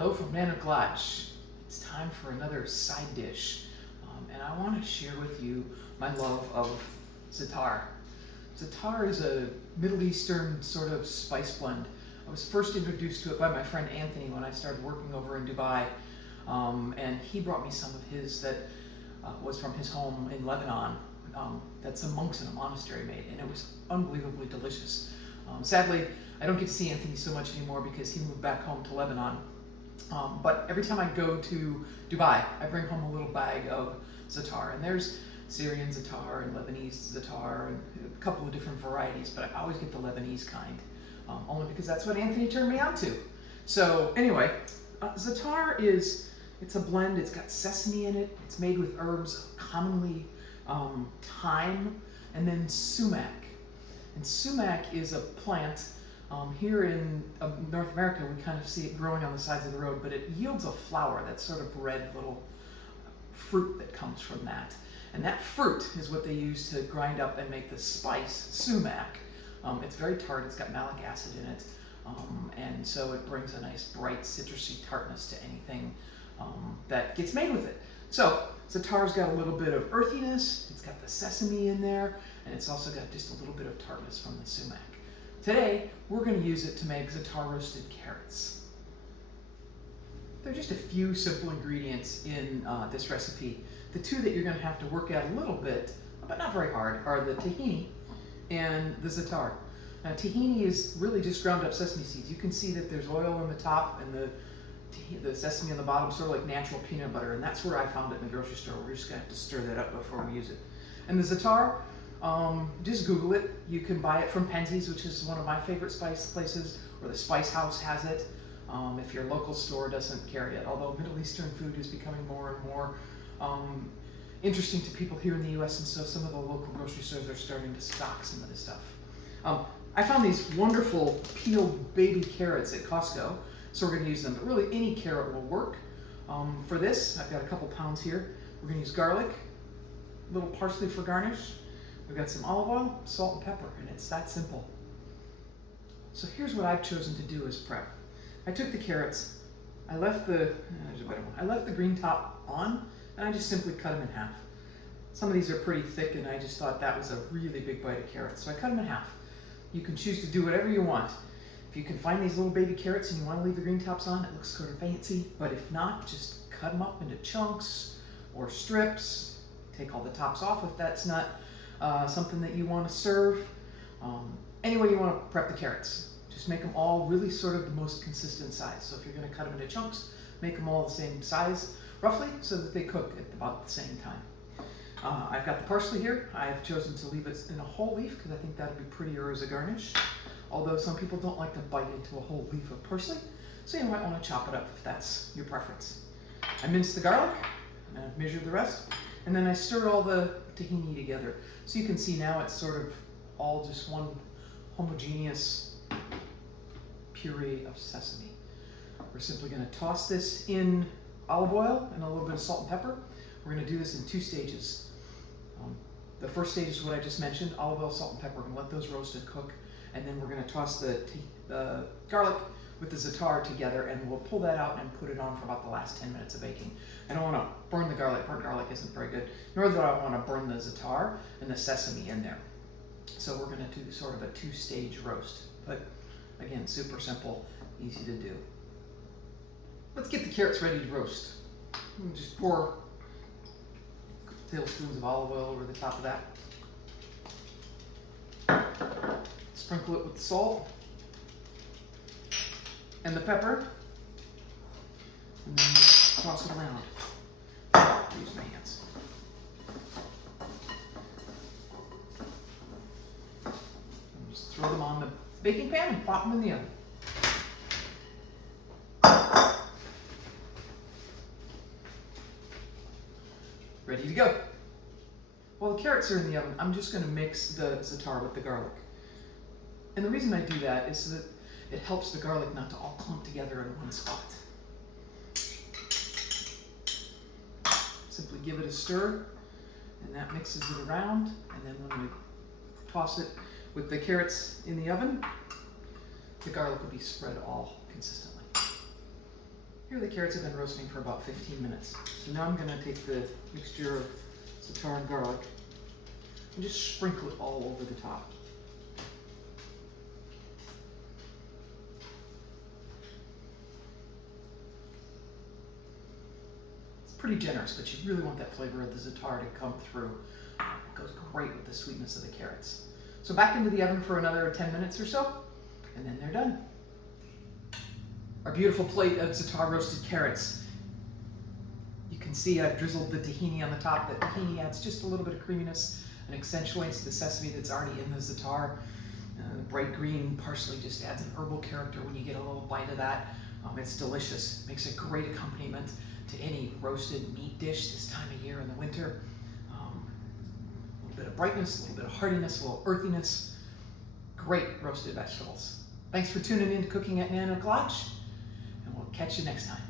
Hello from Nanoglach. It's time for another side dish, and I want to share with you my love of Za'atar. Za'atar is a Middle Eastern sort of spice blend. I was first introduced to it by my friend Anthony when I started working over in Dubai, and he brought me some of his that was from his home in Lebanon that some monks in a monastery made, and it was unbelievably delicious. Sadly, I don't get to see Anthony so much anymore because he moved back home to Lebanon. But every time I go to Dubai, I bring home a little bag of Za'atar, and there's Syrian Za'atar and Lebanese Za'atar and a couple of different varieties, but I always get the Lebanese kind, only because that's what Anthony turned me on to. So anyway, Za'atar it's a blend. It's got sesame in it. It's made with herbs, commonly thyme, and then sumac. And sumac is a plant. Here in North America, we kind of see it growing on the sides of the road, but it yields a flower, that sort of red little fruit that comes from that. And that fruit is what they use to grind up and make the spice, sumac. It's very tart, it's got malic acid in it, and so it brings a nice bright citrusy tartness to anything that gets made with it. So Za'atar's got a little bit of earthiness, it's got the sesame in there, and it's also got just a little bit of tartness from the sumac. Today, we're going to use it to make Za'atar roasted carrots. There are just a few simple ingredients in this recipe. The two that you're going to have to work at a little bit, but not very hard, are the tahini and the Za'atar. Now, tahini is really just ground up sesame seeds. You can see that there's oil on the top and the sesame on the bottom, sort of like natural peanut butter, and that's where I found it in the grocery store. We're just going to have to stir that up before we use it. And the Za'atar, just Google it. You can buy it from Penzi's, which is one of my favorite spice places, or the Spice House has it, if your local store doesn't carry it. Although Middle Eastern food is becoming more and more interesting to people here in the US, and so some of the local grocery stores are starting to stock some of this stuff. I found these wonderful peeled baby carrots at Costco, so we're going to use them, but really any carrot will work. For this, I've got a couple pounds here. We're going to use garlic, a little parsley for garnish. We've got some olive oil, salt, and pepper, and it's that simple. So here's what I've chosen to do as prep. I took the carrots, I left the green top on, and I just simply cut them in half. Some of these are pretty thick, and I just thought that was a really big bite of carrots, so I cut them in half. You can choose to do whatever you want. If you can find these little baby carrots and you want to leave the green tops on, it looks sort of fancy, but if not, just cut them up into chunks or strips. Take all the tops off if that's not something that you want to serve. Any way you want to prep the carrots. Just make them all really sort of the most consistent size. So if you're going to cut them into chunks, make them all the same size, roughly, so that they cook at about the same time. I've got the parsley here. I've chosen to leave it in a whole leaf because I think that would be prettier as a garnish. Although some people don't like to bite into a whole leaf of parsley, so you might want to chop it up if that's your preference. I minced the garlic, and I've measured the rest, and then I stirred all the tahini together. So you can see now it's sort of all just one homogeneous puree of sesame. We're simply going to toss this in olive oil and a little bit of salt and pepper. We're going to do this in two stages. The first stage is what I just mentioned, olive oil, salt, and pepper. We're going to let those roast and cook, and then we're going to toss the garlic with the Za'atar together, and we'll pull that out and put it on for about the last 10 minutes of baking. I don't want to burn the garlic. Burnt garlic isn't very good, nor do I want to burn the Za'atar and the sesame in there. So we're going to do sort of a two-stage roast, but again, super simple, easy to do. Let's get the carrots ready to roast. We'll just pour a couple tablespoons of olive oil over the top of that. Sprinkle it with the salt and the pepper, and then toss it around. Use my hands. And just throw them on the baking pan and pop them in the oven. Ready to go. While the carrots are in the oven, I'm just going to mix the Za'atar with the garlic. And the reason I do that is so that it helps the garlic not to all clump together in one spot. Simply give it a stir, and that mixes it around, and then when we toss it with the carrots in the oven, the garlic will be spread all consistently. Here the carrots have been roasting for about 15 minutes. So now I'm gonna take the mixture of za'atar and garlic and just sprinkle it all over the top. It's pretty generous, but you really want that flavor of the za'atar to come through. It goes great with the sweetness of the carrots. So back into the oven for another 10 minutes or so, and then they're done. Our beautiful plate of za'atar roasted carrots. You can see I've drizzled the tahini on the top. The tahini adds just a little bit of creaminess and accentuates the sesame that's already in the za'atar. The bright green parsley just adds an herbal character when you get a little bite of that. It's delicious. Makes a great accompaniment to any roasted meat dish this time of year in the winter. A little bit of brightness, a little bit of heartiness, a little earthiness. Great roasted vegetables. Thanks for tuning in to Cooking at Nan O'Clock, and we'll catch you next time.